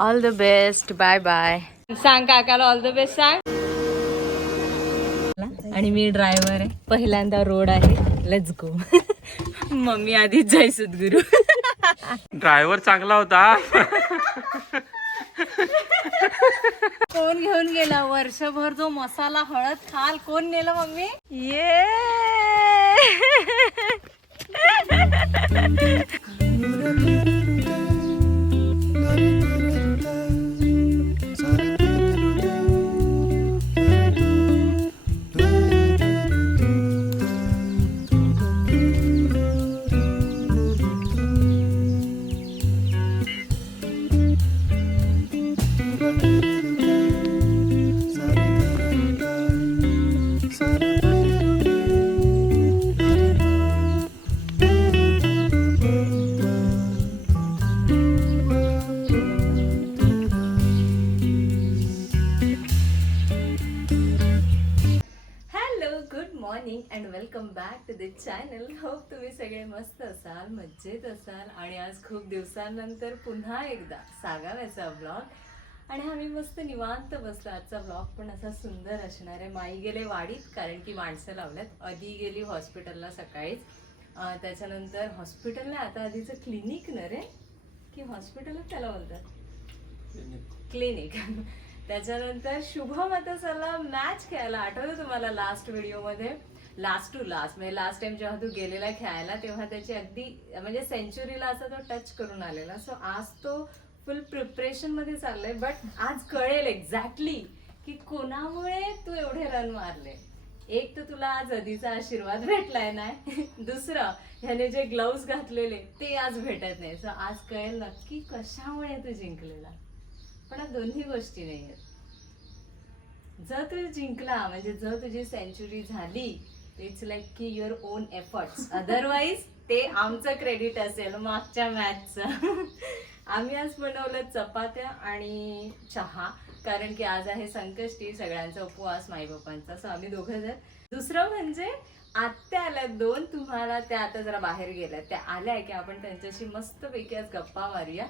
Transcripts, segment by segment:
All the best bye bye सांग काकाला all the best सांग. आणि मी ड्रायव्हर आहे. पहिल्यांदा रोड आहे. लेट्स गो मम्मी आधीच जाय सद्गुरू. ड्रायव्हर चांगला होता. कोण घेऊन गेला? वर्षभर जो मसाला हळद खाल कोण नेलं मम्मी? ये चॅनल होप तुम्ही सगळे मस्त असाल मज्जेत असाल. आणि आज खूप दिवसांनंतर पुन्हा एकदा सागाव्याचा ब्लॉग आणि आम्ही मस्त निवांत बसलो. आजचा ब्लॉग पण असा सुंदर असणार आहे. माई गेले वाडीत कारण की माणसं लावल्यात. आधी गेली हॉस्पिटलला सकाळीच. त्याच्यानंतर हॉस्पिटल नाही आता आधीचं क्लिनिक न रे? की हॉस्पिटलच त्याला बोलतात? क्लिनिक त्याच्यानंतर शुभम आता चला मॅच खेळायला आठवतं तुम्हाला लास्ट व्हिडिओमध्ये लास्ट टू लास्ट म्हणजे लास्ट टाइम जेव्हा तू गेलेला खेळायला तेव्हा त्याची अगदी म्हणजे सेंचुरीला असा तो टच करून आलेला. सो आज तो फुल प्रिपरेशनमध्ये चाललाय बट आज कळेल एक्झॅक्टली की कोणामुळे तू एवढे रन मारले. एक तर तुला आज आधीचा आशीर्वाद भेटलाय ना. दुसरं ह्याने जे ग्लव्स घातलेले ते आज भेटत नाही. सो आज कळेल नक्की कशामुळे तू जिंकलेला. पण दोन्ही गोष्टी नाही आहेत जर तू जिंकला म्हणजे जर तुझी सेंचुरी झाली इट्स लाईक की युअर ओन एफर्ट्स अदरवाईज ते आमचं क्रेडिट असेल मागच्या मॅचचं आम्ही आज बनवलं चपात्या आणि चहा कारण की आज आहे संकष्टी सगळ्यांचा उपवास माईबापांचा. सो आम्ही दोघं जण. दुसरं म्हणजे आत्या आल्या दोन तुम्हाला त्या आता जरा बाहेर गेल्या. त्या आल्या की आपण त्यांच्याशी मस्तपैकी आज गप्पा मारूया.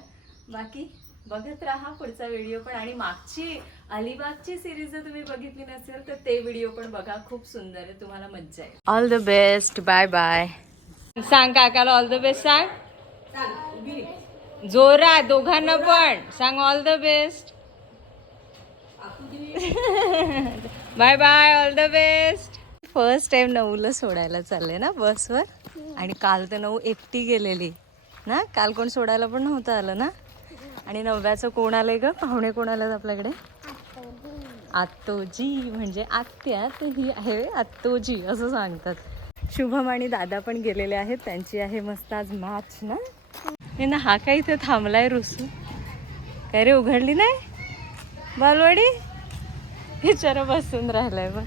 बाकी बघत राहा पुढचा व्हिडिओ पण. आणि मागची अलिबागची सिरीज जर तुम्ही बघितली नसेल तर ते व्हिडिओ पण बघा. खूप सुंदर आहे. तुम्हाला मज्जा आहे all the best bye bye सांग काकाला ऑल द बेस्ट सांग. जोरात दोघांना पण. सांग all the best bye bye all the best first time नऊला सोडायला चालले ना बसवर आणि काल तर नऊ एकटी गेलेली. ना? काल कोण सोडायला पण नव्हतं आलं ना? आणि नव्याचं कोण आलंय ग? पाहुणे कोण आलं आपल्याकडे? आत्तोजी. म्हणजे आत्या तर ही आहे आत्तोजी असं सांगतात. शुभम आणि दादा पण गेलेले आहेत. त्यांची आहे मस्त आज माच ना? हे ना हा काय इथे थांबलाय रुसू? काय रे उघडली नाही? बालवाडी? बिचारा बसून राहिलाय बघ.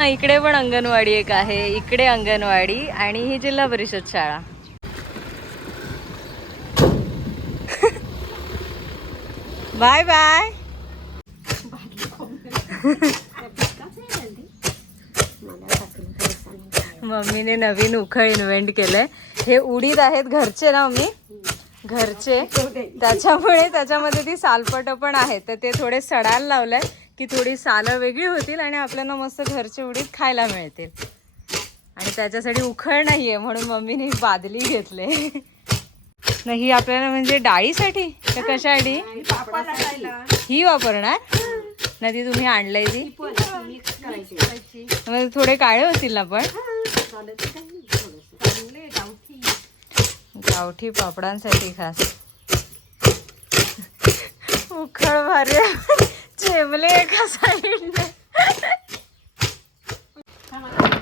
हा, इकडे पण अंगणवाडी एक आहे. इकडे अंगणवाडी आणि ही जिल्हा परिषद शाळा. Bye bye. मम्मीने नवीन उखळ इन्व्हेंट केलंय. हे उडीद आहेत घरचे ना मम्मी? घरचे. त्याच्यामुळे त्याच्यामध्ये ती सालपट पण आहेत. तर ते थोडे सडायला लावलंय की थोडी सालं वेगळी होतील आणि आपल्याला मस्त घरचे उडीद खायला मिळतील. आणि त्याच्यासाठी उखळ नाहीये म्हणून मम्मीने बादली घेतले. नाही आपल्याला म्हणजे डाळीसाठी? का कशासाठी? ही वापरणार? ना ती तुम्ही आणलंय ती. मग थोडे काळे होतील ना पण. गावठी पापडांसाठी खास. उखळ भारी चेमले एका साईडने.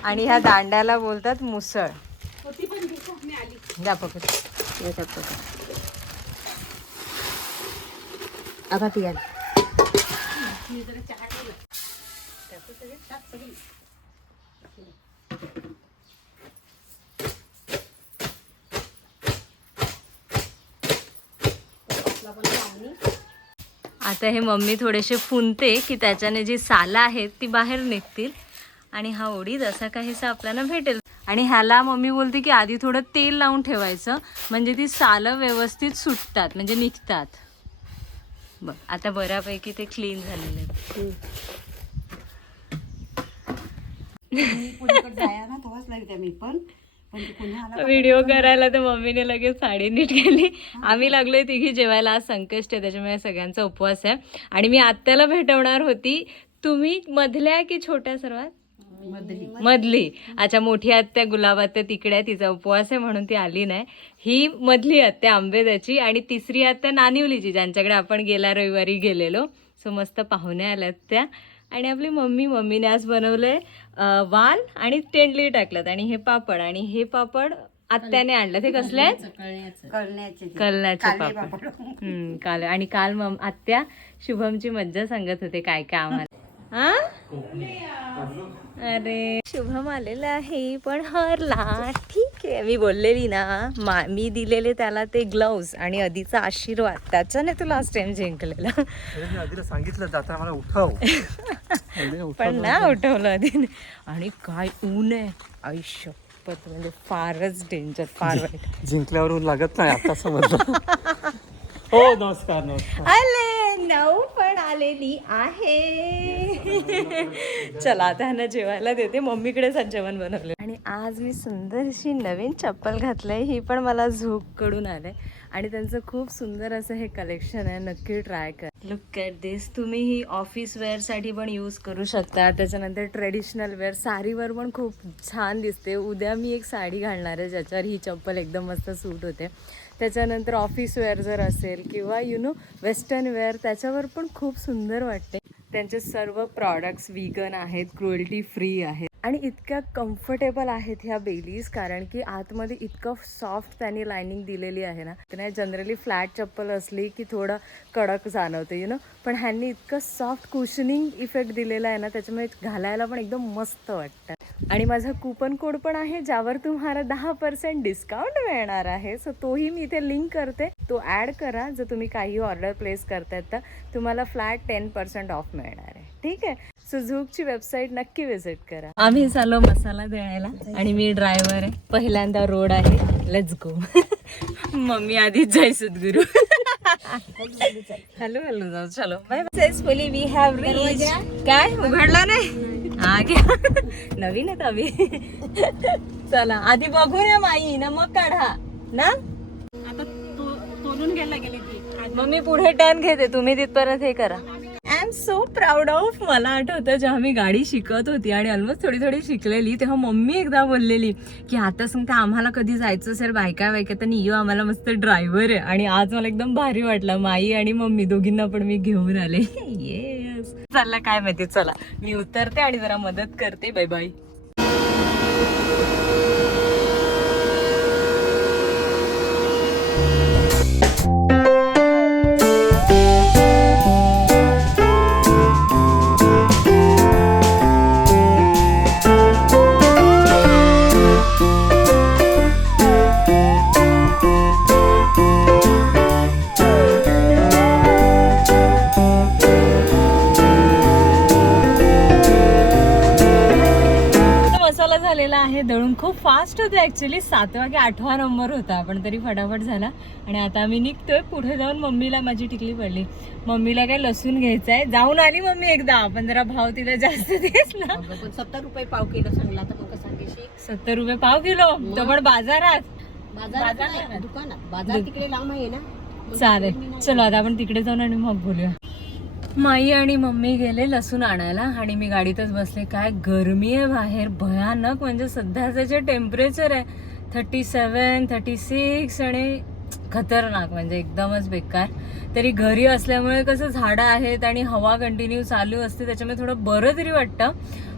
आणि ह्या दांड्याला बोलतात मुसळ. पकड याच्यात पकड आता पिया आता हे मम्मी थोडेसे फुनते की त्याच्याने जी साला आहेत ती बाहेर निघतील आणि हा ओढीद असा काहीसा आपल्याला भेटेल. आणि ह्याला मम्मी बोलते की आधी थोडं तेल लावून ठेवायचं. म्हणजे ती सालं व्यवस्थित सुटतात म्हणजे निघतात. बघ आता बऱ्यापैकी ते क्लीन झालेले व्हिडिओ करायला तर मम्मीने लगेच साडी नीट केली आम्ही लागलोय तिघी जेवायला आज संकष्ट आहे त्याच्यामुळे सगळ्यांचा उपवास आहे. आणि मी आत्याला भेटवणार होती. तुम्ही मधल्या की छोट्या सर्वात? मधली. अच्छा मोठी आत्या गुलाब आत्या तिकडे आहे तिचा उपवास आहे म्हणून ती आली नाही. ही मधली आत्या आंबेदाची आणि तिसरी आत्या नानिवलीची ज्यांच्याकडे आपण गेल्या रविवारी गेलेलो. सो मस्त पाहुणे आल्यात त्या. आणि आपली मम्मी मम्मीने आज बनवलंय वाल आणि तेंडली टाकल्यात. आणि हे पापड. आणि हे पापड आत्याने आणलं. ते कसले. कलण्याचे काले पापड. पापड. हम्म, काल. आणि काल मम आत्या शुभमची मज्जा सांगत होते काय काय आम्हाला. हा? अरे शुभम आलेला आहे पण हरला ठीक आहे मी बोललेली ना मा मी दिलेले त्याला ते ग्लव्ज आणि आधीचा आशीर्वाद. त्याच्याने तू लास्ट टाइम जिंकलेला. सांगितलं जाता मला उठव. म्हणजे. पण ना उठवलं आधीने आणि काय ऊन आहे. आयुष्य म्हणजे फारच डेंजर फार वाईट जिंकल्यावर लागत नाही आता समजलं. हो नमस्कार नमस्कार. आले नऊ पण आलेली आहे. चला आता जेवायला देते. मम्मीकडे जेवण बनवले. आणि आज मी सुंदरशी नवीन चप्पल घातलंय. ही पण मला झोपकडून आलंय. आणि त्यांचं खूप सुंदर असं हे कलेक्शन आहे. नक्की ट्राय कर. लुक ॲट दिस तुम्ही ही ऑफिस वेअरसाठी पण यूज करू शकता. त्याच्यानंतर ट्रेडिशनल वेअर साडीवर पण खूप छान दिसते. उद्या मी एक साडी घालणार आहे ज्याच्यावर ही चप्पल एकदम मस्त सूट होते. त्याच्यानंतर ऑफिस वेअर जर असेल किंवा यु नो वेस्टर्न वेअर त्याच्यावर पण खूप सुंदर वाटते. त्यांचे सर्व प्रॉडक्ट्स व्हीगन आहेत क्रुएल्टी फ्री आहेत. आणि इतक्या कम्फर्टेबल आहेत ह्या बेलीज कारण की आतमध्ये इतकं सॉफ्ट त्यांनी लायनिंग दिलेली आहे ना. त्याने जनरली फ्लॅट चप्पल असली की थोडं कडक जाणवते यु नो पण ह्यांनी इतकं सॉफ्ट कुशनिंग इफेक्ट दिलेला आहे ना त्याच्यामुळे घालायला पण एकदम मस्त वाटतं. आणि माझा कुपन कोड पण आहे ज्यावर तुम्हाला दहा पर्सेंट डिस्काउंट मिळणार आहे. सो तोही मी इथे लिंक करते. तो ॲड करा. जर तुम्ही काही ऑर्डर प्लेस करतायत तर तुम्हाला फ्लॅट टेन पर्सेंट ऑफ मिळणार आहे. ठीक आहे? सुझुकची वेबसाईट नक्की विजिट करा. आम्ही चाललो मसाला द्यायला आणि मी ड्रायव्हर आहे. पहिल्यांदा रोड आहे. लेट्स गो मम्मी आधीच जाय सद्गुरू. हॅलो हॅलो जाऊ चलो. Bye successfully we have reach काय? उघडला नाही? नवीन आहेत आम्ही चला आधी बघूया माई ना मग काढा. ना? मग मी पुढे टर्न घेते तुम्ही तिथपर्यंत हे करा. I am so proud of मला आठवतं जेव्हा मी गाडी शिकत होती आणि ऑलमोस्ट थोडी थोडी शिकलेली तेव्हा मम्मी एकदा बोललेली की आता सांगते आम्हाला कधी जायचं असेल बायका बायका तर नियो आम्हाला मस्त ड्रायव्हर आहे. आणि आज मला एकदम भारी वाटलं माई आणि मम्मी दोघींना पण मी घेऊन आले. येस चाललं काय माहिती चला. मी उतरते आणि जरा मदत करते. बाय बाय फास्ट होते ऍक्च्युली सात वागे आठवा नंबर होता पण तरी फटाफट झाला. आणि आता आम्ही निघतोय पुढे जाऊन मम्मीला माझी टिकली पडली. मम्मीला काय लसूण घ्यायचं आहे जाऊन आली मम्मी एकदा. आपण जरा भाव तिला जास्त देस ना. अगं, पण सत्तर रुपये पाव किलो सांगला तर मग कसं सांगेशी सत्तर रुपये पाव किलो? तो पण बाजारात. दुकानात. बाजार तिकडे लांब आहे ना. चालेल. चलो आता आपण तिकडे जाऊन आणि मग बोलूया. माई आणि मम्मी गेले लसूण आणायला आणि मी गाडीतच बसले. काय गरमी आहे बाहेर. भयानक म्हणजे सध्याचं जे टेम्परेचर आहे थर्टी सेवन थर्टी सिक्स आणि खतरनाक म्हणजे एकदमच बेकार. तरी घरी असल्यामुळे कसं झाडं आहेत आणि हवा कंटिन्यू चालू असते त्याच्यामुळे थोडं बरं तरी वाटतं.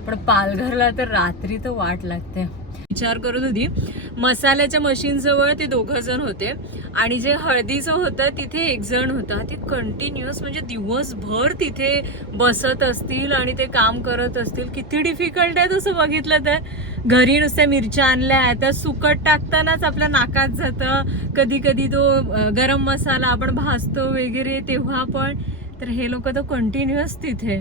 पण पालघरला तर रात्री तर वाट लागते. विचार करत होती. मसाल्याच्या मशीन जवळ ते दोघं जण होते. आणि जे हळदीचं होतं तिथे एक जण होता. ते कंटिन्युअस म्हणजे दिवसभर तिथे बसत असतील आणि ते काम करत असतील. किती डिफिकल्ट आहे तसं बघितलं तर. घरी नुसत्या मिरच्या आणल्या त्या सुकट टाकतानाच आपल्या नाकात जातं. कधी कधी तो गरम मसाला आपण भाजतो वगैरे तेव्हा पण. तर हे लोक तर कंटिन्युअस तिथे.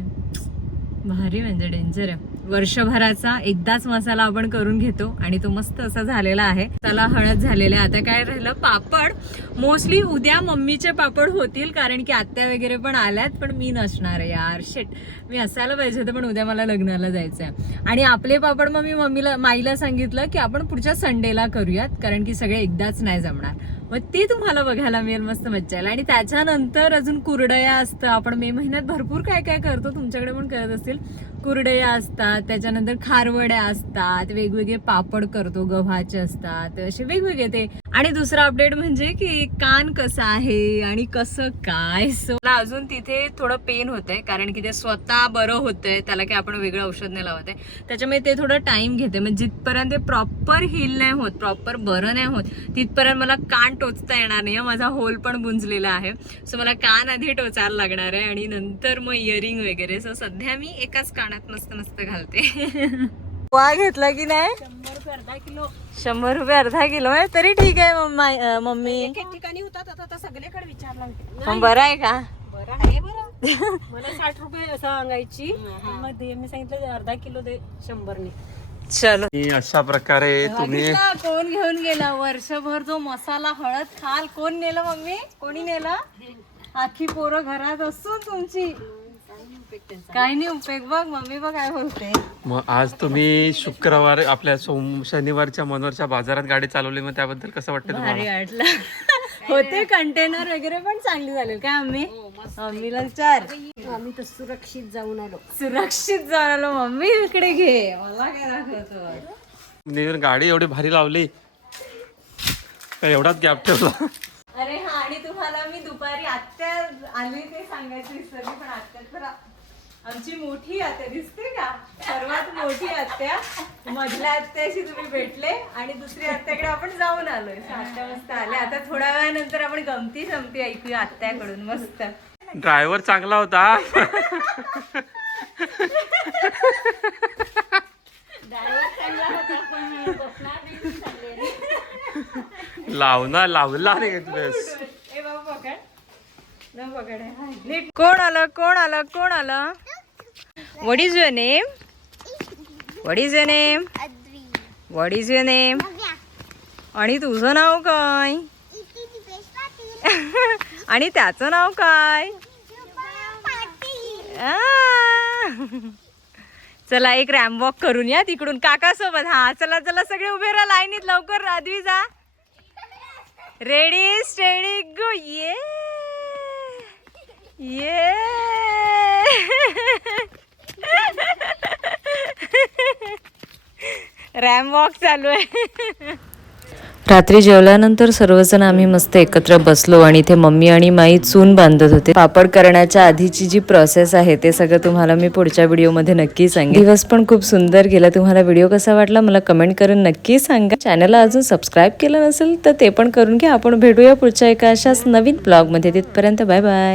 भारी म्हणजे डेंजर आहे. वर्षभराचा एकदाच मसाला आपण करून घेतो आणि तो मस्त असा झालेला आहे. त्याला हळद झालेला आहे. आता काय राहिलं? पापड. मोस्टली उद्या मम्मीचे पापड होतील कारण की आत्या वगैरे पण आल्यात पण मी नसणार आहे यार. शेट मी असायला पाहिजे होतं पण उद्या मला लग्नाला जायचं आहे आणि आपले पापड मग मी मम्मीला माईला सांगितलं की आपण पुढच्या संडेला करूयात कारण की सगळे एकदाच नाही जमणार. मग ते तुम्हाला बघायला मिळेल मस्त मज्जा आणि त्याच्यानंतर अजून कुरडया असतं. आपण मे महिन्यात भरपूर काय काय करतो तुमच्याकडे पण करत असतील. कुरडया असतात त्याच्यानंतर खारवड्या असतात वेगवेगळे पापड करतो गव्हाचे असतात असे वेगवेगळे ते आणि दुसरा अपडेट म्हणजे की कान कसं आहे आणि कसं काय? सो मला अजून तिथे थोडं पेन होतंय कारण की ते स्वतः बरं होतंय त्याला की आपण वेगळं औषध नाही लावत आहे. त्याच्यामुळे ते थोडं टाइम घेते. म्हणजे जिथपर्यंत ते प्रॉपर हील नाही होत प्रॉपर बरं नाही होत तिथपर्यंत मला कान टोचता येणार नाही. माझा होल पण गुंजलेला आहे. सो मला कान आधी टोचायला लागणार आहे आणि नंतर मग इयरिंग वगैरे. सो सध्या मी एकाच कानात मस्त मस्त घालते. वा घेतला की नाही? शंभर रुपये अर्धा किलो. आहे तरी ठीक आहे मम्मा- मम्मी. ठिकाणी होतात आता आता सगळीकडे विचारलं मग बरं आहे का? बरं आहे बरं. मला साठ रुपये सांगायची. मग मी सांगितलं अर्धा किलो दे शंभरने. चलो. अशा प्रकारे तुम्ही कोण घेऊन गेला? वर्षभर जो मसाला हळद खाल कोण नेलं मम्मी? कोणी नेलं? आखी पोरं घरात असून तुमची. काही नाही उपयोग बघ मम्मी बघ काय बोलते. मग आज तुम्ही शुक्रवार आपल्या सोम शनिवारच्या मनोरच्या बाजारात गाडी चालवली मग त्याबद्दल कसं वाटतं तुम्हाला? वाटलं. होते कंटेनर वगैरे पण चांगली झाली काय आम्ही मम्मीला विचार. आम्ही तर सुरक्षित जाऊन आलो. सुरक्षित जाऊन आलो. मम्मी इकडे घे. मला काय दाखवतो गाडी एवढी भारी लावली. का एवढाच गॅप ठेवला. अरे हा आणि तुम्हाला मी दुपारी आत्या आली ते सांगायचं विसरली पण आत्या तर आमची मोठी आत्या दिसते का? सर्वात मोठी आत्या. मधल्या आत्याशी तुम्ही भेटले आणि दुसरी आत्याकडे आपण जाऊन आलोय. आत्या मस्त आल्या आता थोड्या वेळानंतर आपण गमती जमती ऐकूया आत्याकडून मस्त. ड्रायव्हर चांगला होता. लावना लावला नाही. नीट. कोण आलं? कोण आलं? कोण आलं? What is your name What is your name What is your name आणि तुझं नाव काय? आणि त्याचं नाव काय? चला एक रॅम वॉक करून या तिकडून काका सोबत हा चला चला सगळे उभे राहा लाईनीत लवकर राधवी जा. रेडी स्टेडी गो ये ये रॅम वॉक चालू आहे. रात्री जेवल्यानंतर सर्वजण आम्ही मस्त एकत्र बसलो आणि इथे मम्मी आणि माई चून बांधत होते. पापड करण्याच्या आधीची जी प्रोसेस आहे ते सगळं तुम्हाला मी पुढच्या व्हिडिओमध्ये नक्की सांगेन. दिवस पण खूप सुंदर गेला. तुम्हाला व्हिडिओ कसा वाटला मला कमेंट करून नक्की सांगा. चॅनलला अजून सबस्क्राईब केलं नसेल तर ते पण करून घ्या. आपण भेटूया पुढच्या एका अशाच नवीन ब्लॉगमध्ये तिथपर्यंत बाय बाय